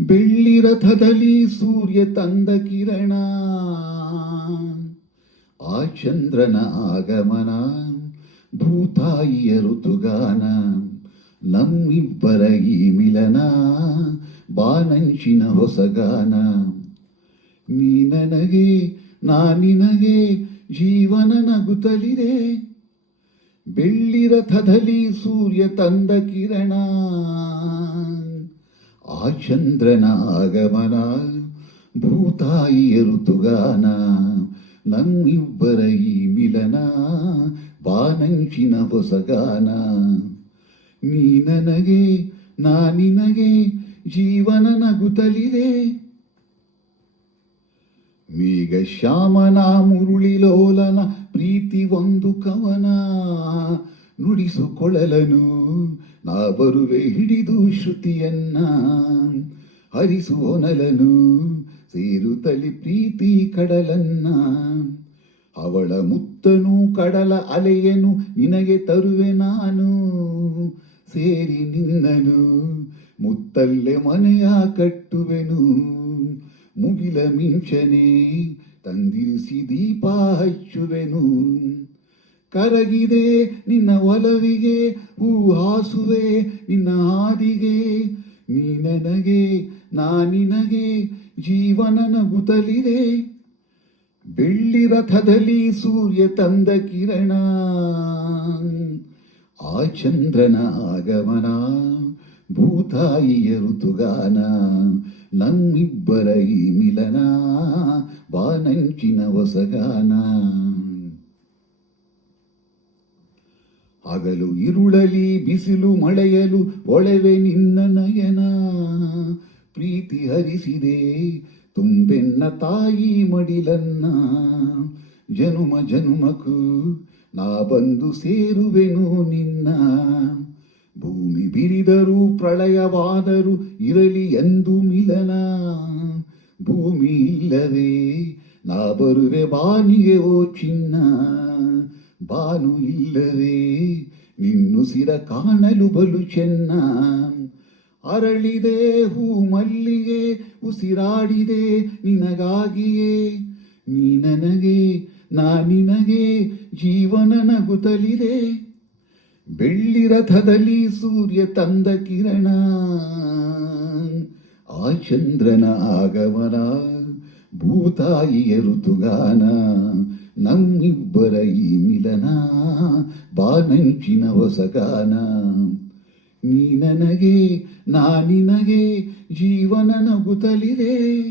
ಬೆಳ್ಳಿ ರಥದಲ್ಲಿ ಸೂರ್ಯ ತಂದ ಕಿರಣ. ಆ ಚಂದ್ರನ ಆಗಮನ. ಭೂತಾಯಿಯ ಋತುಗಾನ. ನಮ್ಮಿಬ್ಬರ ಈ ಮಿಲನ. ಬಾನಂಚಿನ ಹೊಸಗಾನ ನೀ ನನಗೆ ನಾನಿನಗೆ ಜೀವನ ನಗುತ್ತಲಿದೆ ಬೆಳ್ಳಿ ರಥದಲ್ಲಿ ಸೂರ್ಯ ತಂದ ಕಿರಣ. ಆ ಚಂದ್ರನ ಆಗಮನ, ಭೂತಾಯಿಯ ಋತುಗಾನ, ನಮ್ಮಿಬ್ಬರ ಈ ಮಿಲನ, ಬಾನಂಚಿನ ಹೊಸಗಾನ. ನೀ ನನಗೆ ನಾನಿನಗೆ ಜೀವನ ನಗುತ್ತಲಿದೆ. ಮೇಘ ಶ್ಯಾಮನ ಮುರುಳಿಲೋಲನ ಪ್ರೀತಿ ಒಂದು ಕವನ. ನುಡಿಸುಕೊಳಲನು ನಾ ಬರುವೆ ಹಿಡಿದು ಶ್ರುತಿಯನ್ನ. ಹರಿಸುವನಲನು ತಲಿ ಪ್ರೀತಿ ಕಡಲನ್ನ. ಅವಳ ಮುತ್ತನು ಕಡಲ ಅಲೆಯನು, ನಿನಗೆ ತರುವೆ ನಾನು. ಸೇರಿ ನಿನ್ನನು, ಮುತ್ತಲ್ಲೇ ಮನೆಯ ಕಟ್ಟುವೆನು. ಮುಗಿಲ ಮಿಂಚನೆ ತಂದಿರಿಸಿ ದೀಪ ಹಚ್ಚುವೆನು. ಕರಗಿದೆ ನಿನ್ನ ಒಲವಿಗೆ, ಹೂ ಹಾಸುವೆ ನಿನ್ನ ಹಾದಿಗೆ. ನೀ ನನಗೆ ನಾನಿನಗೆ ಜೀವನ ನಗುತ್ತಲಿದೆ. ಬೆಳ್ಳಿ ರಥದಲ್ಲಿ ಸೂರ್ಯ ತಂದ ಕಿರಣ. ಆ ಚಂದ್ರನ ಆಗಮನ ಭೂತಾಯಿಯ ಋತುಗಾನ. ನಮ್ಮಿಬ್ಬರ ಈ ಮಿಲನ ಬಾನಂಚಿನ ಹೊಸಗಾನ ಹಗಲು ಇರುಳಲಿ, ಬಿಸಿಲು ಮಳೆಯಲು ಒಳವೆ ನಿನ್ನ ನಯನ. ಪ್ರೀತಿ ಹರಿಸಿದೆ, ತುಂಬೆನ್ನ ತಾಯಿ ಮಡಿಲನ್ನ. ಜನುಮ ಜನುಮಕು ನಾ ಬಂದು ಸೇರುವೆನು ನಿನ್ನ. ಭೂಮಿ ಬಿರಿದರು ಪ್ರಳಯವಾದರೂ ಇರಲಿ ಎಂದು ಮಿಲನ. ಭೂಮಿ ಇಲ್ಲವೇ ನಾ ಬರುವೆ ಬಾನಿಗೆ ಓ ಚಿನ್ನ. ಬಾನು ಇಲ್ಲವೇ ನಿನ್ನುಸಿರ ಕಾಣಲು ಬಲು ಚೆನ್ನ. ಅರಳಿದೆ ಹೂ ಮಲ್ಲಿಗೆ, ಉಸಿರಾಡಿದೆ ನಿನಗಾಗಿಯೇ. ನೀ ನನಗೆ, ನಾ ನಿನಗೆ ಜೀವನ ನಗುತ್ತಲಿದೆ. ಬೆಳ್ಳಿ ರಥದಲ್ಲಿ ಸೂರ್ಯ ತಂದ ಕಿರಣ. ಆ ಚಂದ್ರನ ಆಗಮನ, ಭೂತಾಯಿಯ ಋತುಗಾನ, ನಮ್ಮಿಬ್ಬರ ಈ ಮಿಲನ, ಬಾನಂಚಿನ ಹೊಸಗಾನ ನೀ ನನಗೆ ನಾನಿನಗೆ ಜೀವನ ನಗುತ್ತಲಿದೆ